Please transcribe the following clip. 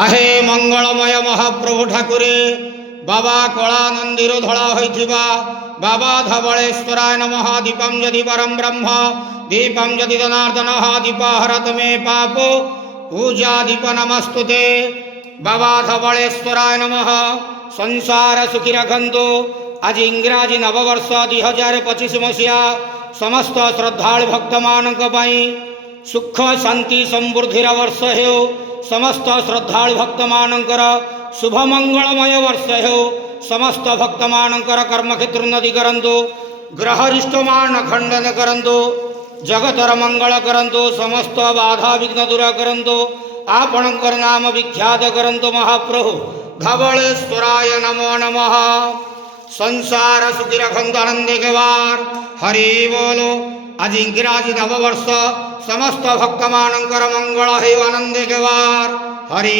आहे मंगलमय महाप्रभु ठाकुरे बाबा कलानंदीर धड़ा होइथिबा बाबा धवलेश्वराय नमः। दीपम यदि परम ब्रह्म दीपम यदि जनार्दन दीप हरत मे पाप पूजा दीप नमस्तुते। बाबा धवलेश्वराय नमः। संसार सुखी रखंतु। आज इंग्राजी नववर्ष 2025 मसीहा समस्त श्रद्धालु भक्त मानक पाई सुख शांति समृद्धिर वर्ष हो। समस्त श्रद्धालु भक्त मानकर शुभ मंगलमय वर्ष हो। समस्त भक्त मानकर कर्मक्षेत्र उन्नति करंतु। ग्रहरिष्ट मान खंडन करंतु। जगतर मंगल करंतु। समस्त बाधा विघ्न दूर करंतु। आपणकर नाम विख्यात करंतु। महाप्रभु धवलेश्वराय नमो नमः। संसार सुखी रखंतु आनंदे के वार हरि बोलो। आज इंग्राजी नववर्ष समस्त भक्त मानकर मंगल हे आनंदे के वार हरि।